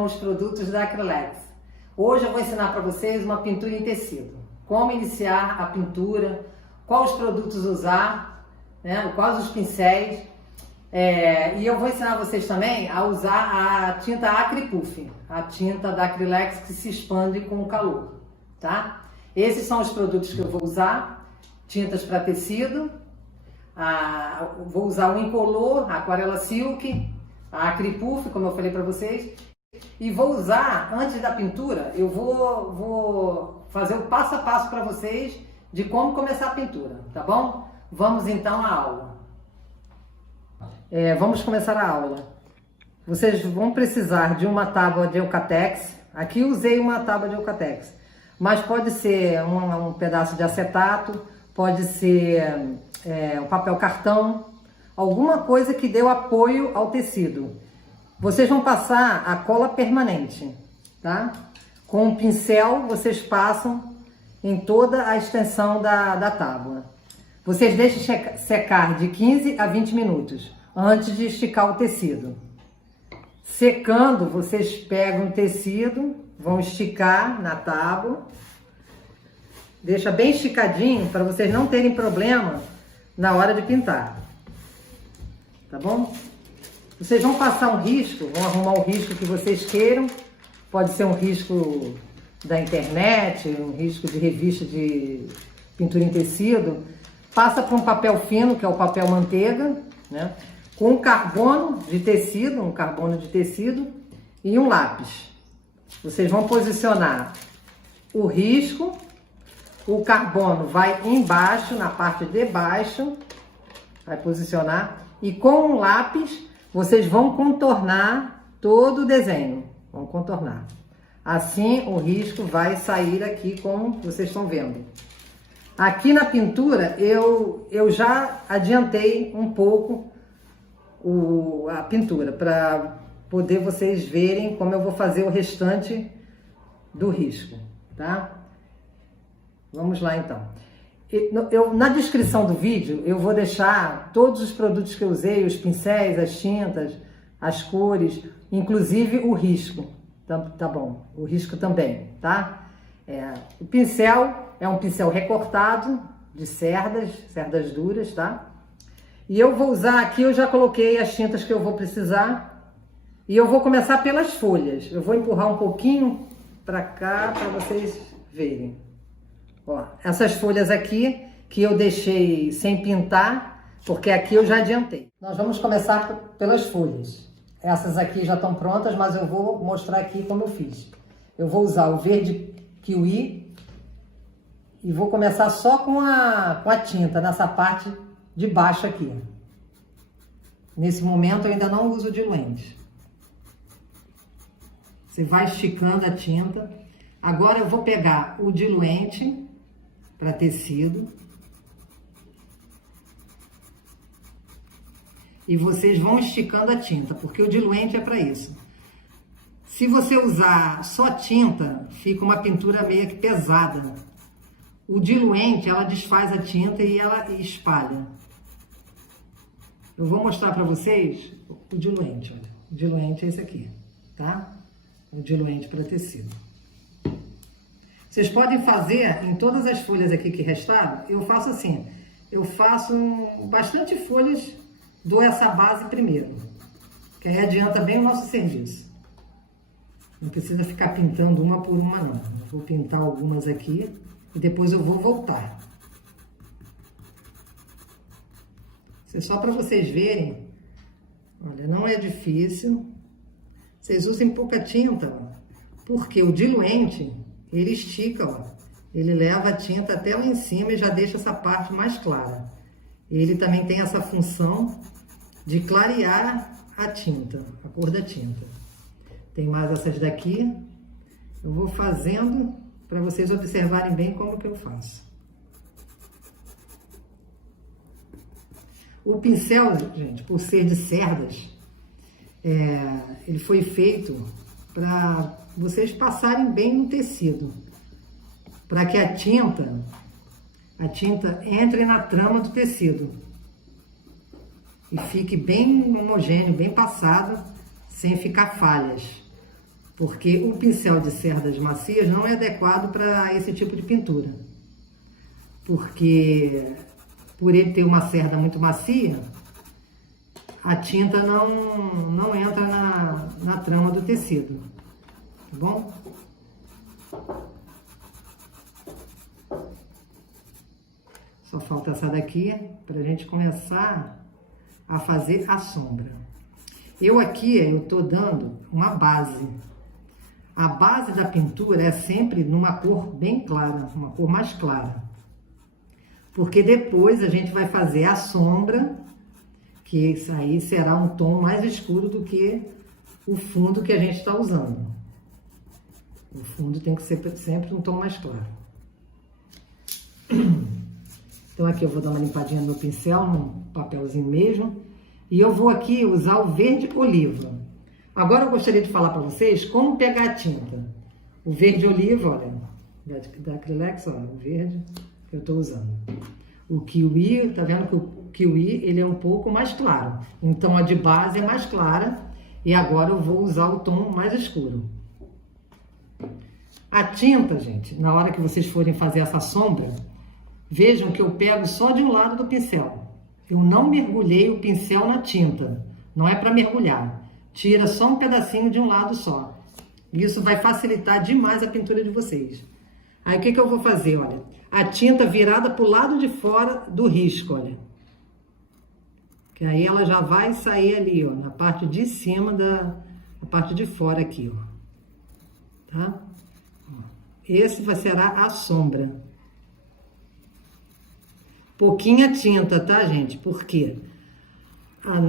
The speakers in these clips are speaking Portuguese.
com os produtos da Acrylex. Hoje eu vou ensinar para vocês uma pintura em tecido. Como iniciar a pintura, quais produtos usar, né, quais os pincéis. E eu vou ensinar vocês também a usar a tinta Acrypuff, a tinta da Acrylex que se expande com o calor, tá? Esses são os produtos que eu vou usar, tintas para tecido, vou usar o Incolor, a Aquarela Silk, a Acrypuff, como eu falei para vocês, e vou usar, antes da pintura, eu vou fazer o passo a passo para vocês de como começar a pintura, tá bom? Vamos então à aula. Vamos começar a aula. Vocês vão precisar de uma tábua de Eucatex. Aqui eu usei uma tábua de Eucatex, mas pode ser um pedaço de acetato, pode ser um papel cartão, alguma coisa que dê o apoio ao tecido. Vocês vão passar a cola permanente, tá? Com um pincel vocês passam em toda a extensão da tábua. Vocês deixam secar de 15 a 20 minutos antes de esticar o tecido. Secando, vocês pegam o tecido, vão esticar na tábua, deixa bem esticadinho para vocês não terem problema na hora de pintar, tá bom? Vocês vão passar um risco, vão arrumar o risco que vocês queiram, pode ser um risco da internet, um risco de revista de pintura em tecido, passa para um papel fino, que é o papel manteiga, né? Com carbono de tecido, um carbono de tecido e um lápis. Vocês vão posicionar o risco, o carbono vai embaixo, na parte de baixo, vai posicionar, e com um lápis vocês vão contornar todo o desenho, vão contornar. Assim o risco vai sair aqui, como vocês estão vendo. Aqui na pintura eu já adiantei um pouco a pintura, para poder vocês verem como eu vou fazer o restante do risco, tá? Vamos lá então. Na descrição do vídeo eu vou deixar todos os produtos que eu usei, os pincéis, as tintas, as cores, inclusive o risco, tá bom? O risco também, tá? O pincel é um pincel recortado de cerdas duras, tá? E eu vou usar aqui, eu já coloquei as tintas que eu vou precisar. E eu vou começar pelas folhas. Eu vou empurrar um pouquinho para cá para vocês verem. Ó, essas folhas aqui que eu deixei sem pintar, porque aqui eu já adiantei. Nós vamos começar pelas folhas. Essas aqui já estão prontas, mas eu vou mostrar aqui como eu fiz. Eu vou usar o verde kiwi e vou começar só com a tinta nessa parte de baixo aqui. Nesse momento eu ainda não uso diluente. Você vai esticando a tinta. Agora eu vou pegar o diluente para tecido. E vocês vão esticando a tinta, porque o diluente é para isso. Se você usar só tinta, fica uma pintura meio que pesada. O diluente, ela desfaz a tinta e ela espalha. Eu vou mostrar para vocês o diluente, olha. O diluente é esse aqui, tá? O diluente para tecido. Vocês podem fazer em todas as folhas aqui que restaram, eu faço assim. Eu faço bastante folhas, dou essa base primeiro, que aí adianta bem o nosso serviço. Não precisa ficar pintando uma por uma, não. Eu vou pintar algumas aqui e depois eu vou voltar. Isso é só para vocês verem. Olha, não é difícil. Vocês usem pouca tinta, ó, porque o diluente, ele estica, ó. Ele leva a tinta até lá em cima e já deixa essa parte mais clara. Ele também tem essa função de clarear a tinta, a cor da tinta. Tem mais essas daqui. Eu vou fazendo para vocês observarem bem como que eu faço. O pincel, gente, por ser de cerdas, ele foi feito para vocês passarem bem no tecido, para que a tinta entre na trama do tecido e fique bem homogêneo, bem passado, sem ficar falhas. porque o pincel de cerdas macias não é adequado para esse tipo de pintura. Porque, por ele ter uma cerda muito macia, a tinta não entra na trama do tecido, tá bom? Só falta essa daqui para a gente começar a fazer a sombra. Eu tô dando uma base. A base da pintura é sempre numa cor bem clara, uma cor mais clara. Porque depois a gente vai fazer a sombra, que isso aí será um tom mais escuro do que o fundo que a gente está usando. O fundo tem que ser sempre um tom mais claro. Então aqui eu vou dar uma limpadinha no meu pincel, num papelzinho mesmo. E eu vou aqui usar o verde oliva. Agora eu gostaria de falar para vocês como pegar a tinta. O verde oliva, olha, da Acrylex, olha, o verde que eu estou usando. O kiwi, tá vendo que o kiwi ele é um pouco mais claro. Então a de base é mais clara e agora eu vou usar o tom mais escuro. A tinta, gente, na hora que vocês forem fazer essa sombra, vejam que eu pego só de um lado do pincel. Eu não mergulhei o pincel na tinta, não é para mergulhar. Tira só um pedacinho de um lado só. Isso vai facilitar demais a pintura de vocês. Aí o que eu vou fazer, olha? A tinta virada para o lado de fora do risco, olha. Que aí ela já vai sair ali, ó, na parte de cima na parte de fora aqui, ó. Tá? Esse será a sombra. Pouquinha tinta, tá, gente? Porque a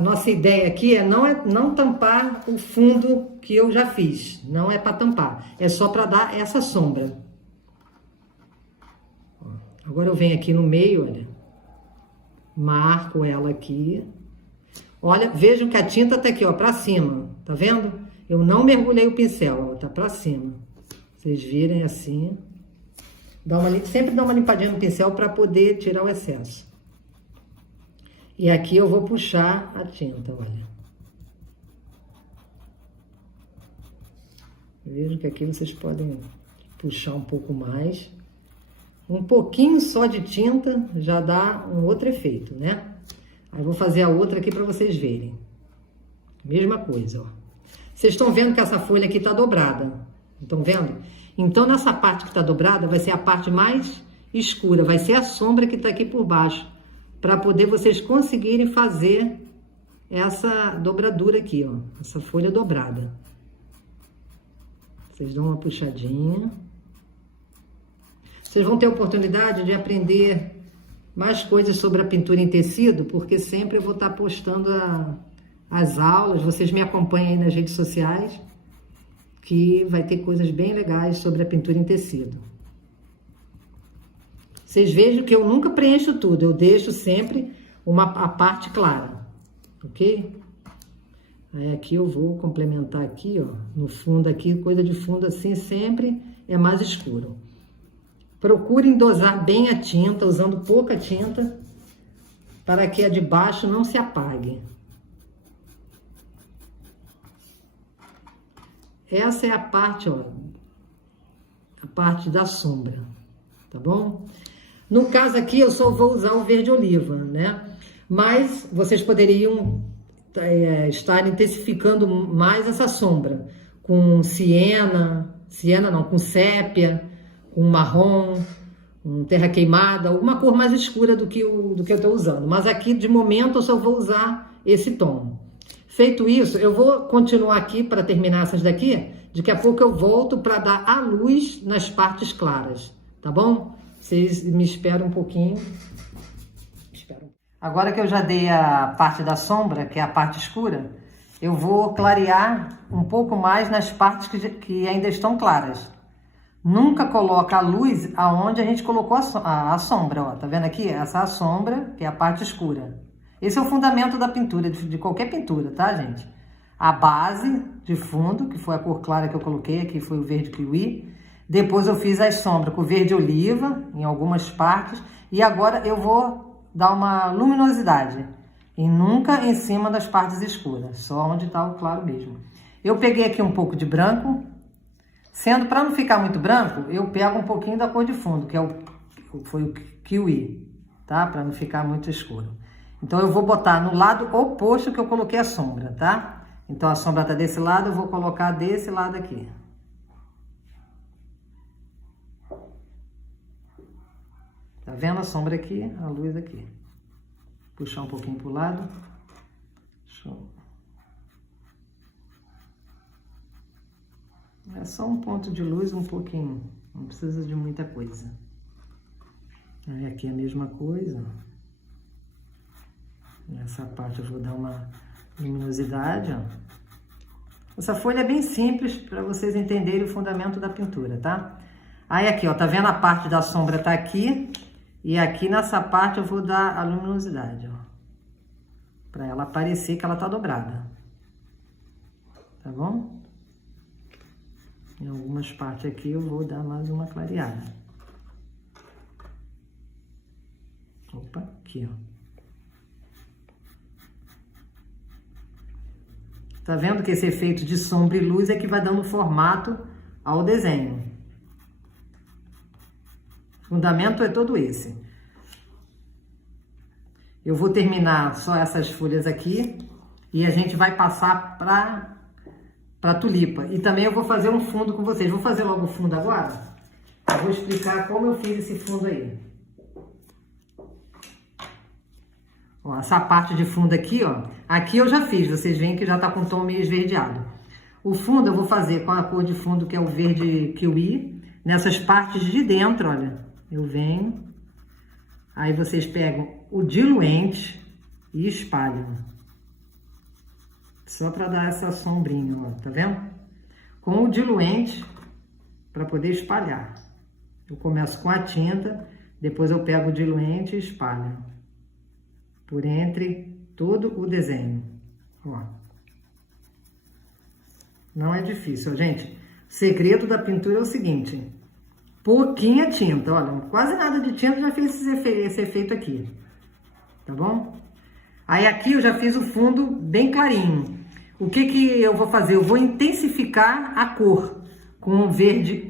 nossa ideia aqui é não tampar o fundo que eu já fiz. Não é para tampar, é só para dar essa sombra. Agora eu venho aqui no meio, olha. Marco ela aqui. Olha, vejam que a tinta tá aqui, ó, para cima. Tá vendo? Eu não mergulhei o pincel, ó, tá para cima. Vocês virem assim. Sempre dá uma limpadinha no pincel para poder tirar o excesso. E aqui eu vou puxar a tinta, olha. Vejo que aqui vocês podem puxar um pouco mais. Um pouquinho só de tinta já dá um outro efeito, né? Aí eu vou fazer a outra aqui para vocês verem. Mesma coisa, ó. Vocês estão vendo que essa folha aqui tá dobrada. Estão vendo? Então, nessa parte que tá dobrada, vai ser a parte mais escura. Vai ser a sombra que tá aqui por baixo. Para poder vocês conseguirem fazer essa dobradura aqui, ó. Essa folha dobrada. Vocês dão uma puxadinha. Vocês vão ter a oportunidade de aprender mais coisas sobre a pintura em tecido, porque sempre eu vou estar postando as aulas. Vocês me acompanham aí nas redes sociais, que vai ter coisas bem legais sobre a pintura em tecido. Vocês vejam que eu nunca preencho tudo, eu deixo sempre a parte clara, ok? Aí aqui eu vou complementar aqui, ó, no fundo aqui, coisa de fundo assim, sempre é mais escuro. Procurem dosar bem a tinta, usando pouca tinta, para que a de baixo não se apague. Essa é a parte, ó, a parte da sombra, tá bom? No caso aqui, eu só vou usar o verde oliva, né? Mas vocês poderiam estar intensificando mais essa sombra, com com sépia, com marrom, um terra queimada, alguma cor mais escura do que eu estou usando. Mas aqui, de momento, eu só vou usar esse tom. Feito isso, eu vou continuar aqui para terminar essas daqui. Daqui a pouco eu volto para dar a luz nas partes claras, tá bom? Vocês me esperam um pouquinho. Agora que eu já dei a parte da sombra, que é a parte escura, eu vou clarear um pouco mais nas partes que ainda estão claras. Nunca coloca a luz aonde a gente colocou a sombra, ó. Tá vendo aqui? Essa é a sombra, que é a parte escura. Esse é o fundamento da pintura, de qualquer pintura, tá, gente? A base de fundo, que foi a cor clara que eu coloquei, aqui foi o verde kiwi. Depois eu fiz as sombras com verde oliva, em algumas partes. E agora eu vou dar uma luminosidade. E nunca em cima das partes escuras, só onde tá o claro mesmo. Eu peguei aqui um pouco de branco, sendo para não ficar muito branco, eu pego um pouquinho da cor de fundo, que foi o kiwi, tá? Para não ficar muito escuro. Então eu vou botar no lado oposto que eu coloquei a sombra, tá? Então a sombra tá desse lado, eu vou colocar desse lado aqui. Tá vendo a sombra aqui, a luz aqui? Puxar um pouquinho pro lado. Show. É só um ponto de luz, um pouquinho. Não precisa de muita coisa. Aí aqui é a mesma coisa. Nessa parte eu vou dar uma luminosidade, ó. Essa folha é bem simples para vocês entenderem o fundamento da pintura, tá? Aí aqui, ó, tá vendo a parte da sombra tá aqui? E aqui nessa parte eu vou dar a luminosidade, ó. Pra ela parecer que ela tá dobrada. Tá bom? Em algumas partes aqui eu vou dar mais uma clareada. Opa, aqui, ó. Tá vendo que esse efeito de sombra e luz é que vai dando formato ao desenho. O fundamento é todo esse. Eu vou terminar só essas folhas aqui e a gente vai passar para tulipa. E também eu vou fazer um fundo com vocês. Vou fazer logo o fundo agora? Eu vou explicar como eu fiz esse fundo aí. Ó, essa parte de fundo aqui, ó, aqui eu já fiz, vocês veem que já tá com um tom meio esverdeado. O fundo eu vou fazer com a cor de fundo que é o verde kiwi, nessas partes de dentro, olha, eu venho, aí vocês pegam o diluente e espalham. Só para dar essa sombrinha, ó, tá vendo? Com o diluente, para poder espalhar. Eu começo com a tinta, depois eu pego o diluente e espalho. Por entre todo o desenho, ó. Não é difícil, ó, gente. O segredo da pintura é o seguinte: pouquinha tinta, olha, quase nada de tinta, já fiz esse efeito aqui, tá bom? Aí aqui eu já fiz o fundo bem clarinho. O que eu vou fazer? Eu vou intensificar a cor com o verde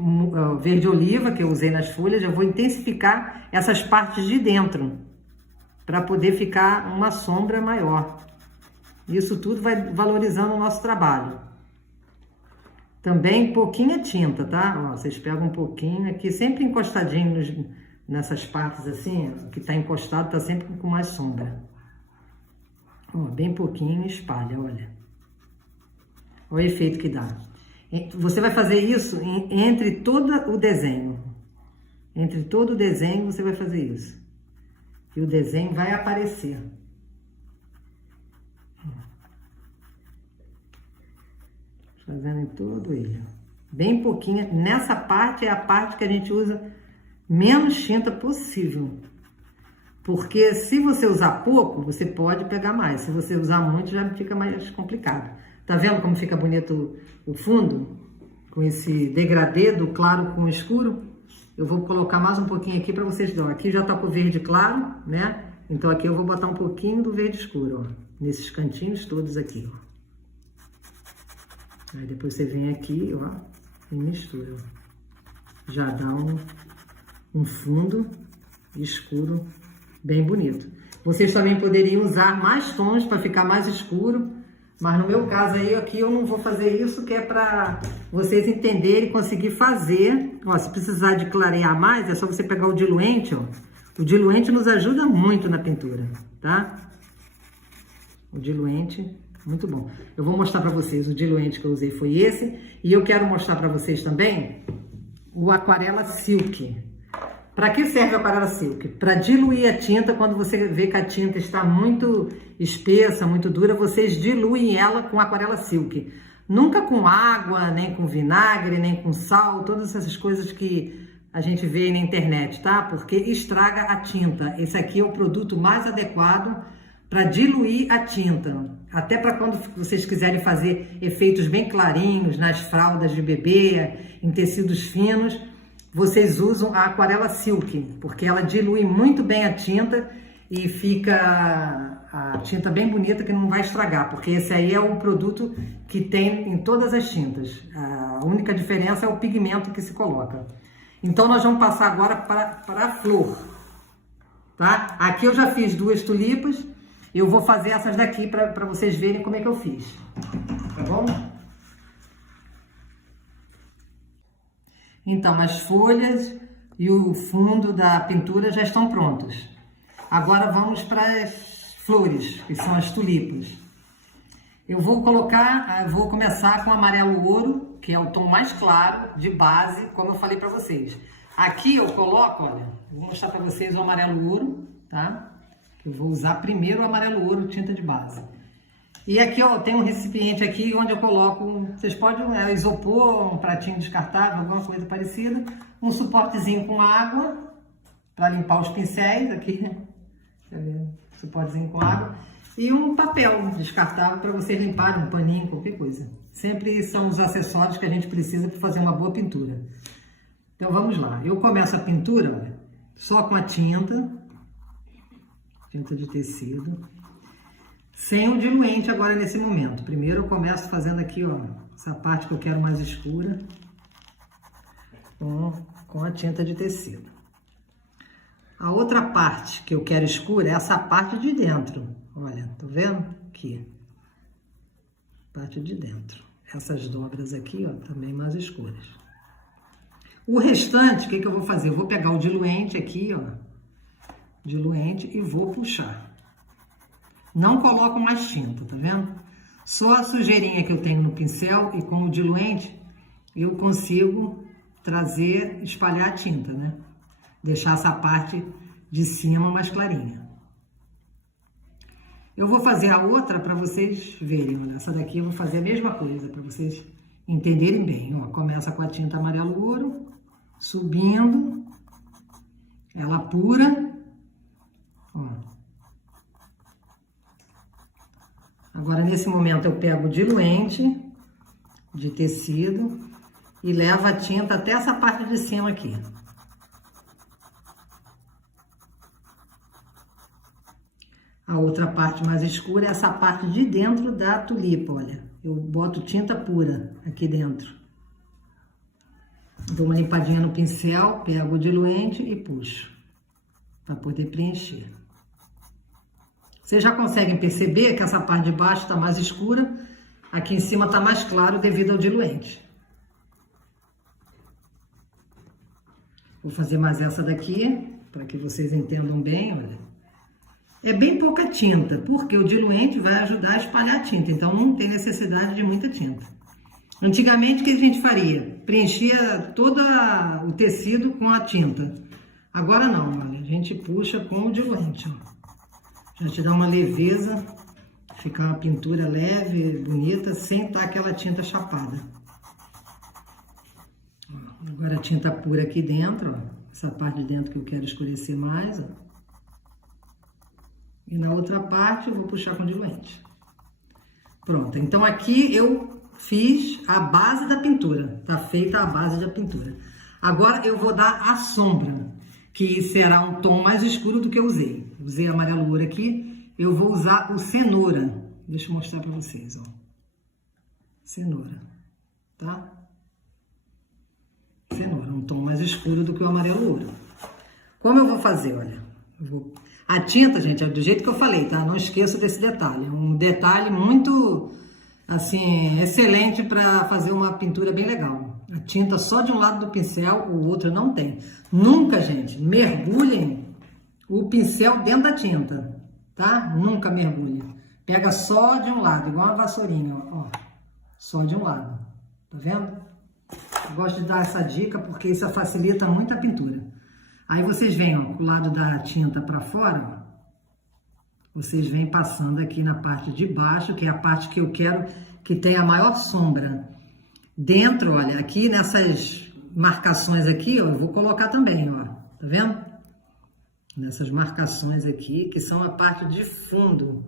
oliva que eu usei nas folhas, eu vou intensificar essas partes de dentro, para poder ficar uma sombra maior. Isso tudo vai valorizando o nosso trabalho. Também pouquinha tinta, tá? Ó, vocês pegam um pouquinho aqui, sempre encostadinho nessas partes assim, ó, que tá encostado, tá sempre com mais sombra. Ó, bem pouquinho, espalha, olha. Olha o efeito que dá. Você vai fazer isso entre todo o desenho. Entre todo o desenho você vai fazer isso. E o desenho vai aparecer. Fazendo em todo ele. Bem pouquinho. Nessa parte é a parte que a gente usa menos tinta possível. Porque se você usar pouco, você pode pegar mais. Se você usar muito, já fica mais complicado. Tá vendo como fica bonito o fundo? Com esse degradê do claro com o escuro. Eu vou colocar mais um pouquinho aqui para vocês verem. Aqui já tá com o verde claro, né? Então aqui eu vou botar um pouquinho do verde escuro, ó. Nesses cantinhos todos aqui, ó. Aí depois você vem aqui, ó, e mistura, ó. Já dá um fundo escuro bem bonito. Vocês também poderiam usar mais tons para ficar mais escuro, mas no meu caso aí, aqui eu não vou fazer isso, que é para vocês entenderem e conseguir fazer. Ó, se precisar de clarear mais, é só você pegar o diluente, ó. O diluente nos ajuda muito na pintura, tá? O diluente, muito bom. Eu vou mostrar para vocês, o diluente que eu usei foi esse, e eu quero mostrar para vocês também o Aquarela Silk. Para que serve a Aquarela Silk? Para diluir a tinta. Quando você vê que a tinta está muito espessa, muito dura, vocês diluem ela com Aquarela Silk. Nunca com água, nem com vinagre, nem com sal, todas essas coisas que a gente vê na internet, tá? Porque estraga a tinta. Esse aqui é o produto mais adequado para diluir a tinta. Até para quando vocês quiserem fazer efeitos bem clarinhos nas fraldas de bebê, em tecidos finos, vocês usam a Aquarela Silk, porque ela dilui muito bem a tinta e fica a tinta bem bonita que não vai estragar, porque esse aí é o produto que tem em todas as tintas. A única diferença é o pigmento que se coloca. Então nós vamos passar agora para a flor, tá? Aqui eu já fiz 2 tulipas, eu vou fazer essas daqui para vocês verem como é que eu fiz, tá bom? Então as folhas e o fundo da pintura já estão prontos. Agora vamos para as flores, que são as tulipas. Eu vou começar com amarelo ouro, que é o tom mais claro, de base, como eu falei para vocês. Aqui eu coloco, olha, vou mostrar para vocês o amarelo ouro, tá? Eu vou usar primeiro o amarelo ouro, tinta de base. E aqui, ó, tem um recipiente aqui onde eu coloco, vocês podem, isopor, um pratinho descartável, alguma coisa parecida, um suportezinho com água, para limpar os pincéis aqui, quer ver? Suportezinho com água, e um papel descartável para vocês limparem, um paninho, qualquer coisa. Sempre são os acessórios que a gente precisa para fazer uma boa pintura. Então vamos lá, eu começo a pintura, olha, só com a tinta de tecido, sem o diluente agora nesse momento. Primeiro eu começo fazendo aqui, ó, essa parte que eu quero mais escura, com a tinta de tecido. A outra parte que eu quero escura é essa parte de dentro. Olha, tá vendo? Aqui. Parte de dentro. Essas dobras aqui, ó, também mais escuras. O restante, o que eu vou fazer? Eu vou pegar o diluente aqui, ó. Diluente e vou puxar. Não coloco mais tinta, tá vendo? Só a sujeirinha que eu tenho no pincel e com o diluente eu consigo espalhar a tinta, né? Deixar essa parte de cima mais clarinha. Eu vou fazer a outra para vocês verem, olha, essa daqui eu vou fazer a mesma coisa para vocês entenderem bem, ó. Começa com a tinta amarelo ouro, subindo, ela pura, ó. Agora nesse momento eu pego o diluente de tecido e levo a tinta até essa parte de cima aqui. A outra parte mais escura é essa parte de dentro da tulipa, olha. Eu boto tinta pura aqui dentro. Dou uma limpadinha no pincel, pego o diluente e puxo, para poder preencher. Vocês já conseguem perceber que essa parte de baixo está mais escura, aqui em cima está mais claro devido ao diluente. Vou fazer mais essa daqui, para que vocês entendam bem, olha. É bem pouca tinta, porque o diluente vai ajudar a espalhar a tinta, então não tem necessidade de muita tinta. Antigamente, o que a gente faria? Preenchia todo o tecido com a tinta. Agora não, olha, a gente puxa com o diluente, ó. Já te dá uma leveza, ficar uma pintura leve, bonita, sem estar aquela tinta chapada. Agora a tinta pura aqui dentro, ó, essa parte de dentro que eu quero escurecer mais, ó. E na outra parte eu vou puxar com diluente. Pronto, então aqui eu fiz a base da pintura, tá feita a base da pintura. Agora eu vou dar a sombra, que será um tom mais escuro do que eu usei. Usei amarelo ouro aqui, eu vou usar o cenoura. Deixa eu mostrar para vocês, ó. Cenoura, tá? Cenoura, um tom mais escuro do que o amarelo ouro. Como eu vou fazer, olha, a tinta, gente, é do jeito que eu falei, tá? Não esqueça desse detalhe. É um detalhe muito, assim, excelente para fazer uma pintura bem legal. A tinta só de um lado do pincel, o outro não tem. Nunca, gente, mergulhem o pincel dentro da tinta, tá? Nunca mergulhem. Pega só de um lado, igual uma vassourinha, ó. Só de um lado. Tá vendo? Eu gosto de dar essa dica porque isso facilita muito a pintura. Aí vocês vêm, ó, com o lado da tinta para fora, ó, vocês vêm passando aqui na parte de baixo, que é a parte que eu quero que tenha a maior sombra. Dentro, olha, aqui nessas marcações aqui, ó, eu vou colocar também, ó, tá vendo? Nessas marcações aqui, que são a parte de fundo,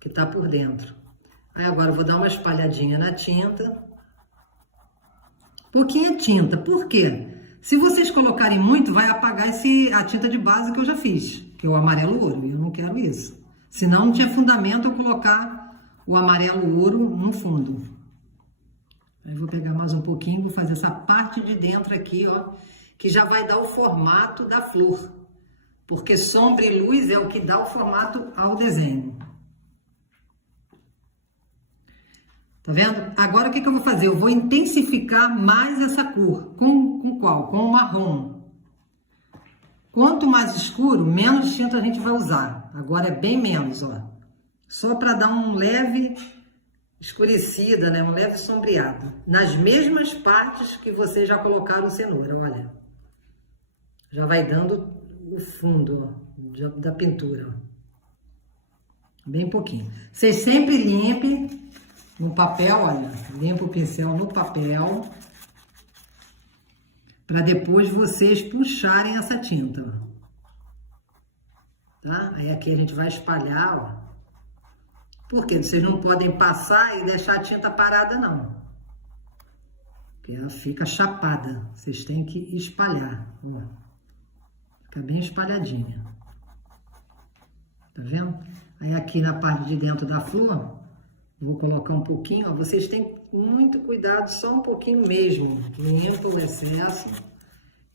que tá por dentro. Aí agora eu vou dar uma espalhadinha na tinta. Pouquinha tinta, por quê? Se vocês colocarem muito, vai apagar a tinta de base que eu já fiz, que é o amarelo ouro, e eu não quero isso. Senão não tinha fundamento eu colocar o amarelo ouro no fundo. Aí vou pegar mais um pouquinho, vou fazer essa parte de dentro aqui, ó, que já vai dar o formato da flor. Porque sombra e luz é o que dá o formato ao desenho. Tá vendo? Agora o que eu vou fazer? Eu vou intensificar mais essa cor. Com qual? Com o marrom. Quanto mais escuro, menos tinta a gente vai usar. Agora é bem menos, ó. Só para dar um leve escurecida, né? Um leve sombreado. Nas mesmas partes que vocês já colocaram cenoura, olha. Já vai dando o fundo, ó, da pintura, ó. Bem pouquinho. Vocês sempre limpem no papel, olha. Limpa o pincel no papel. Para depois vocês puxarem essa tinta, ó. Tá? Aí aqui a gente vai espalhar, ó. Porque vocês não podem passar e deixar a tinta parada, não. Porque ela fica chapada. Vocês têm que espalhar, ó. Fica bem espalhadinha. Tá vendo? Aí aqui na parte de dentro da flor, vou colocar um pouquinho, ó. Vocês têm muito cuidado, só um pouquinho mesmo. Limpa o excesso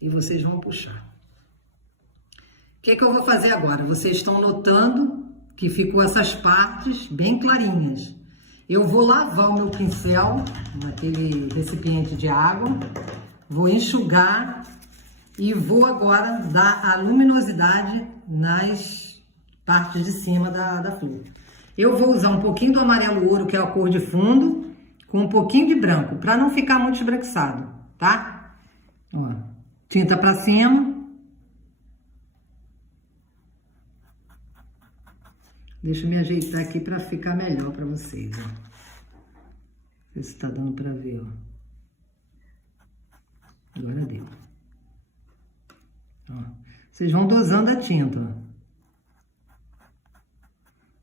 e vocês vão puxar. O que eu vou fazer agora? Vocês estão notando que ficou essas partes bem clarinhas. Eu vou lavar o meu pincel naquele recipiente de água, vou enxugar e vou agora dar a luminosidade nas partes de cima da flor. Eu vou usar um pouquinho do amarelo ouro, que é a cor de fundo, com um pouquinho de branco, para não ficar muito esbranquiçado, tá? Ó, tinta para cima. Deixa eu me ajeitar aqui para ficar melhor para vocês, ó. Ver se tá dando para ver, ó. Agora deu. Ó. Vocês vão dosando a tinta, ó.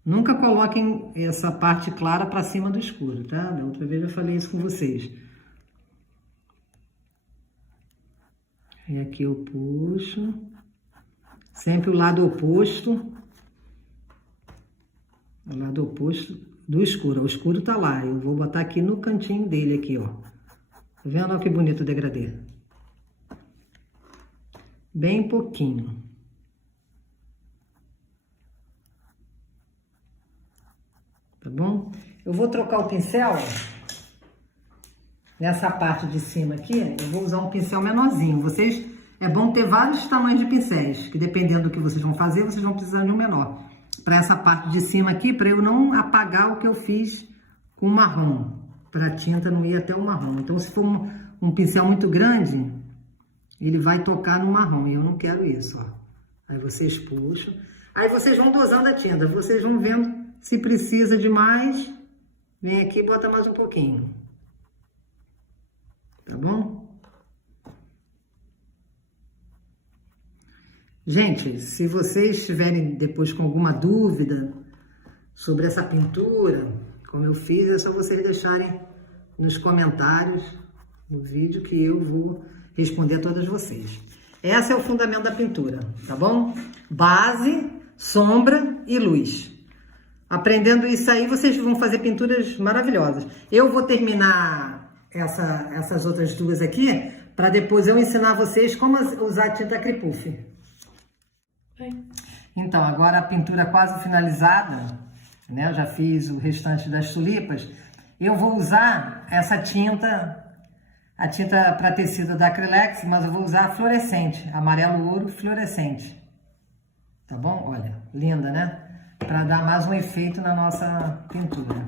Nunca coloquem essa parte clara para cima do escuro, tá? Da outra vez eu falei isso com vocês. E aqui eu puxo. Sempre o lado oposto. O lado oposto do escuro. O escuro tá lá. Eu vou botar aqui no cantinho dele, aqui, ó. Tá vendo? Olha que bonito o degradê. Bem pouquinho. Tá bom? Eu vou trocar o pincel. Nessa parte de cima aqui, eu vou usar um pincel menorzinho. Vocês, é bom ter vários tamanhos de pincéis, que dependendo do que vocês vão fazer, vocês vão precisar de um menor. Para essa parte de cima aqui, para eu não apagar o que eu fiz com marrom, para a tinta não ir até o marrom. Então, se for um pincel muito grande, ele vai tocar no marrom, e eu não quero isso, ó. Aí vocês puxam, aí vocês vão dosando a tinta, vocês vão vendo se precisa de mais, vem aqui e bota mais um pouquinho, tá bom? Gente, se vocês estiverem depois com alguma dúvida sobre essa pintura, como eu fiz, é só vocês deixarem nos comentários no vídeo que eu vou responder a todas vocês. Esse é o fundamento da pintura, tá bom? Base, sombra e luz. Aprendendo isso aí, vocês vão fazer pinturas maravilhosas. Eu vou terminar essas outras duas aqui, para depois eu ensinar vocês como usar tinta Acripuff. Então, agora a pintura quase finalizada, né? Eu já fiz o restante das tulipas. Eu vou usar essa tinta, a tinta para tecido da Acrylex, mas eu vou usar a fluorescente, amarelo ouro fluorescente. Tá bom? Olha, linda, né? Para dar mais um efeito na nossa pintura.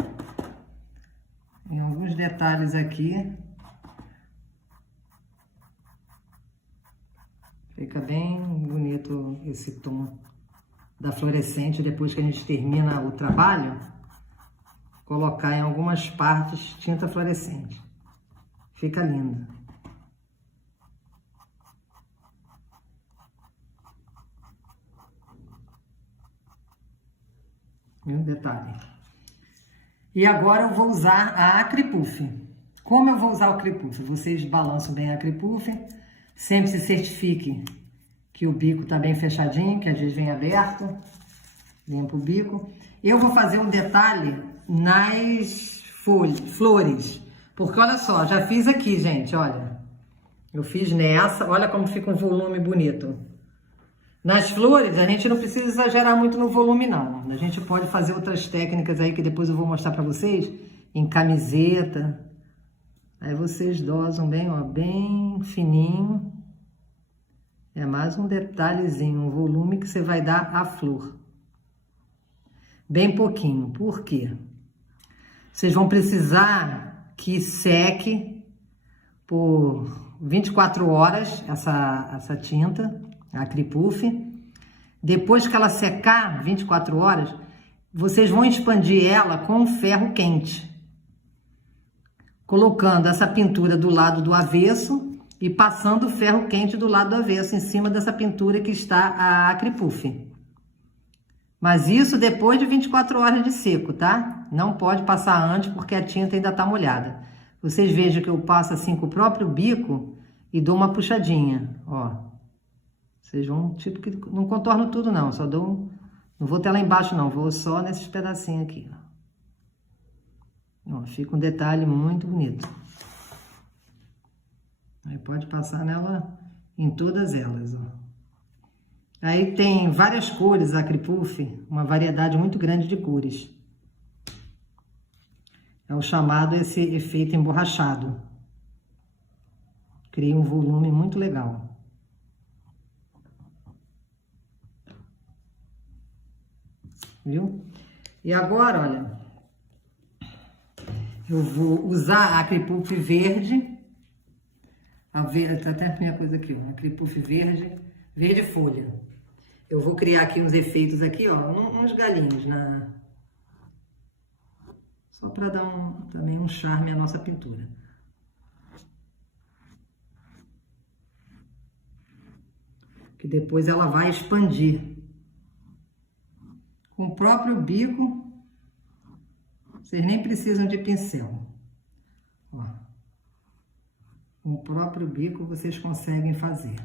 Em alguns detalhes aqui. Fica bem bonito esse tom da fluorescente, depois que a gente termina o trabalho, colocar em algumas partes tinta fluorescente. Fica lindo. Um detalhe. E agora eu vou usar a Acripuff. Como eu vou usar o Acripuff? Vocês balançam bem a Acripuff. Sempre se certifique que o bico está bem fechadinho, que às vezes vem aberto. Limpa o bico. Eu vou fazer um detalhe nas flores. Porque olha só, já fiz aqui, gente, olha. Eu fiz nessa, olha como fica um volume bonito. Nas flores, a gente não precisa exagerar muito no volume, não. A gente pode fazer outras técnicas aí que depois eu vou mostrar pra vocês. Em camiseta. Aí vocês dosam bem, ó, bem fininho. É mais um detalhezinho, um volume que você vai dar à flor. Bem pouquinho. Por quê? Vocês vão precisar que seque por 24 horas essa tinta, a Acripuff. Depois que ela secar, 24 horas, vocês vão expandir ela com ferro quente. Colocando essa pintura do lado do avesso e passando o ferro quente do lado do avesso, em cima dessa pintura que está a Acripuff. Mas isso depois de 24 horas de seco, tá? Não pode passar antes porque a tinta ainda tá molhada. Vocês vejam que eu passo assim com o próprio bico e dou uma puxadinha, ó. Vocês vão, tipo que não contorno tudo não, só dou um... Não vou até lá embaixo não, vou só nesses pedacinhos aqui, ó. Ó, fica um detalhe muito bonito. Aí pode passar nela, em todas elas, ó. Aí tem várias cores a Acripuff, uma variedade muito grande de cores. É o chamado esse efeito emborrachado. Cria um volume muito legal. Viu? E agora, olha, eu vou usar a Acripuff verde. Tá até a minha coisa aqui, ó, Acripuff verde, verde folha. Eu vou criar aqui uns efeitos aqui, ó, uns galinhos só para dar também um charme à nossa pintura. Que depois ela vai expandir. Com o próprio bico, vocês nem precisam de pincel. Ó. Com o próprio bico vocês conseguem fazer.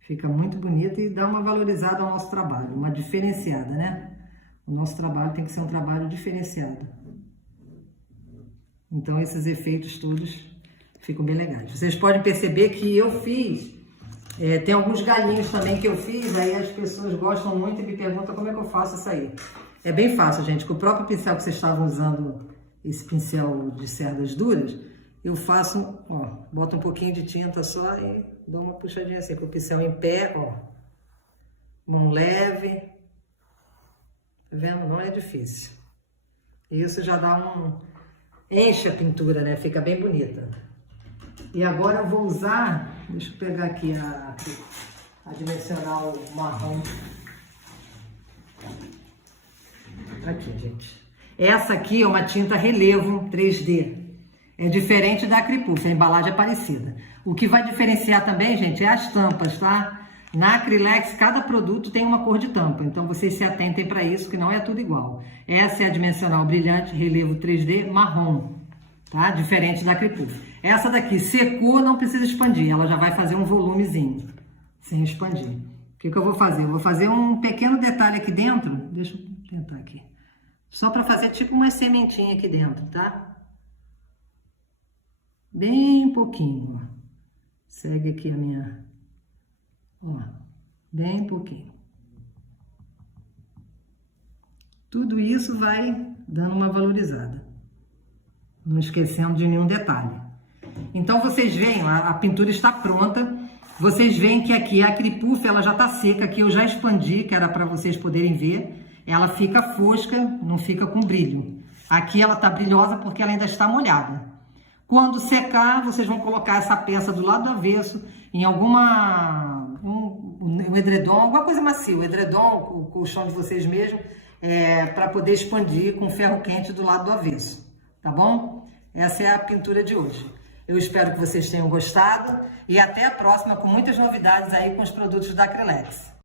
Fica muito bonito e dá uma valorizada ao nosso trabalho, uma diferenciada, né? O nosso trabalho tem que ser um trabalho diferenciado. Então, esses efeitos todos ficam bem legais. Vocês podem perceber que eu fiz, tem alguns galinhos também que eu fiz, aí as pessoas gostam muito e me perguntam como é que eu faço isso aí. É bem fácil, gente. Com o próprio pincel que vocês estavam usando, esse pincel de cerdas duras, eu faço, ó, boto um pouquinho de tinta só e dou uma puxadinha assim, com o pincel em pé, ó. Mão leve. Tá vendo? Não é difícil. Isso já dá enche a pintura, né? Fica bem bonita. E agora eu vou usar, deixa eu pegar aqui a dimensional marrom. Aqui, gente. Essa aqui é uma tinta relevo 3D. É diferente da Acripuff, a embalagem é parecida. O que vai diferenciar também, gente, é as tampas, tá? Na Acrylex, cada produto tem uma cor de tampa, então vocês se atentem para isso, que não é tudo igual. Essa é a dimensional brilhante, relevo 3D marrom, tá? Diferente da Acripuff. Essa daqui secou, não precisa expandir, ela já vai fazer um volumezinho, sem expandir. O que eu vou fazer? Eu vou fazer um pequeno detalhe aqui dentro, deixa eu tentar aqui. Só para fazer tipo uma sementinha aqui dentro, tá? Bem pouquinho, ó. Segue aqui a minha, ó, bem pouquinho. Tudo isso vai dando uma valorizada, não esquecendo de nenhum detalhe. Então vocês veem, a pintura está pronta. Vocês veem que aqui a Acripuff, ela já está seca, aqui eu já expandi, que era para vocês poderem ver. Ela fica fosca, não fica com brilho. Aqui ela está brilhosa porque ela ainda está molhada. Quando secar, vocês vão colocar essa peça do lado do avesso em um edredom, alguma coisa macia, o edredom, o colchão de vocês mesmos, para poder expandir com ferro quente do lado do avesso, tá bom? Essa é a pintura de hoje. Eu espero que vocês tenham gostado e até a próxima com muitas novidades aí com os produtos da Acrylex.